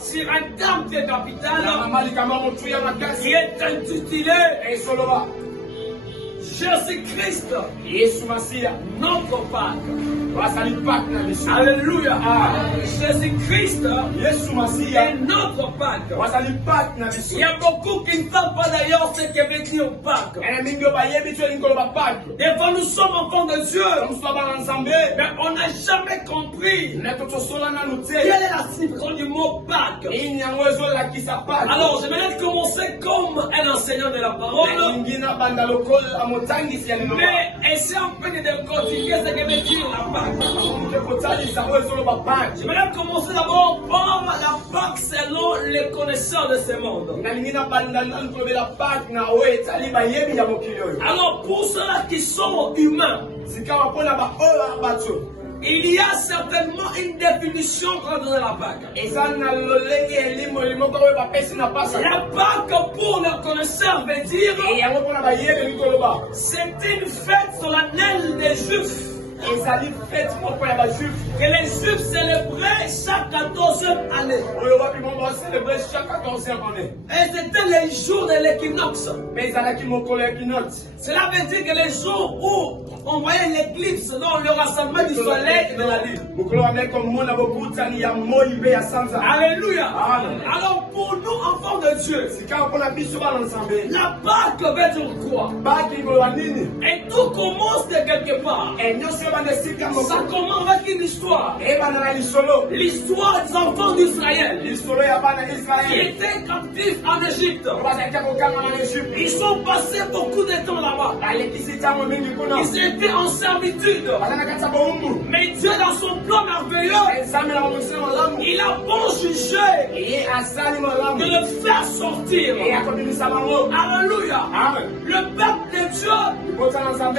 sur un terme de capital qui est intitulé Jésus-Christ, notre Pâques. Alléluia. Jésus-Christ est notre Pâques. Il y a beaucoup qui ne savent pas d'ailleurs ce qui veut dire Pâques. Des fois nous sommes enfants de Dieu, mais on n'a jamais compris quelle est la signification du mot Pâques. Alors j'aimerais commencer comme un enseignant de la parole, mais essayer un peu de décortiquer ce que veut dire la Pâques. J'aimerais commencer d'abord par la Pâques selon les connaisseurs de ce monde. Alors pour ceux-là qui sont humains, il y a certainement une définition pour donner la Pâques. La Pâques pour les connaisseurs veut dire c'est une fête solennelle des Juifs. Que les Juifs célébraient chaque 14e année. Et c'était les jours de l'équinoxe. Cela veut dire que les jours où on voyait l'éclipse dans le rassemblement du soleil et de la lune. Alléluia. Alors pour nous enfants de Dieu, la Pâques veut dire quoi? Et tout commence de quelque part. Ça commence avec une histoire. L'histoire des enfants d'Israël qui étaient captifs en Égypte. Ils sont passés beaucoup de temps là-bas. Ils étaient en servitude. Mais Dieu, dans son plan merveilleux, il a bon jugé de le faire sortir. Alléluia. Le peuple de Dieu